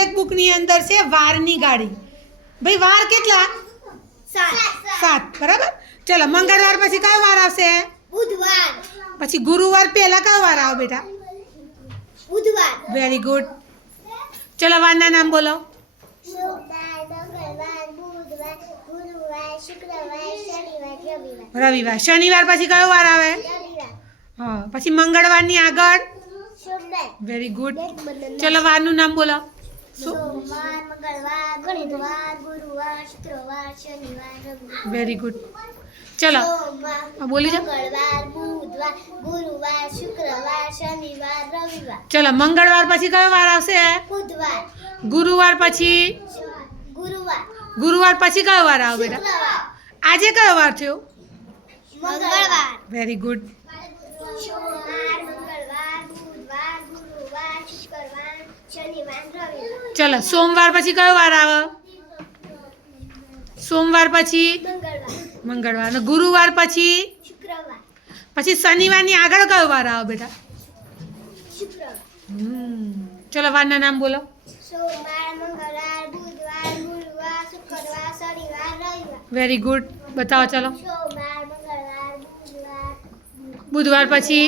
Project બુકની અંદર છે વારની ગાડી. ભાઈ વાર કેટલા? 7. બરાબર. ચલો મંગળવાર પછી કયો વાર આવશે? બુધવાર. પછી ગુરુવાર પહેલા કયો વાર આવે બેટા? બુધવાર. Very good. ચલો વારના નામ બોલો. સોમવાર, મંગળવાર, બુધવાર, ગુરુવાર, શુક્રવાર, શનિવાર, રવિવાર. રવિવાર. શનિવાર પછી કયો વાર આવે? રવિવાર. હા. પછી મંગળવારની આગળ? સોમવાર. Very good. ચલો વારનું નામ બોલો. સોમવાર, મંગળવાર, બુધવાર, ગુરુવાર, શુક્રવાર, શનિવાર, રવિવાર. Very good. ચલો સોમવાર, બોલી જાઓ. મંગળવાર, બુધવાર, ગુરુવાર, શુક્રવાર, શનિવાર, રવિવાર. ચલો મંગળવાર પછી કયો વાર આવશે? બુધવાર. ગુરુવાર પછી? ગુરુવાર. ગુરુવાર પછી કયો વાર આવે બેટા? શુક્રવાર. આજે કયો વાર થયો? મંગળવાર. Very good. સોમવાર, મંગળવાર, બુધવાર, ગુરુવાર, શુક્રવાર, શનિવાર, રવિવાર. ચલો સોમવાર પછી કયો વાર આવે? સોમવાર પછી? મંગળવાર. મંગળવાર. અને ગુરુવાર પછી? શુક્રવાર. પછી શનિવારની આગળ કયો વાર આવે બેટા? શુક્રવાર. ચલો વારના નામ બોલો. સોમવાર, મંગળવાર, બુધવાર, ગુરુવાર, શુક્રવાર, શનિવાર, રવિવાર. Very good. બતાવો ચલો. સોમવાર, મંગળવાર, બુધવાર, બુધવાર પછી?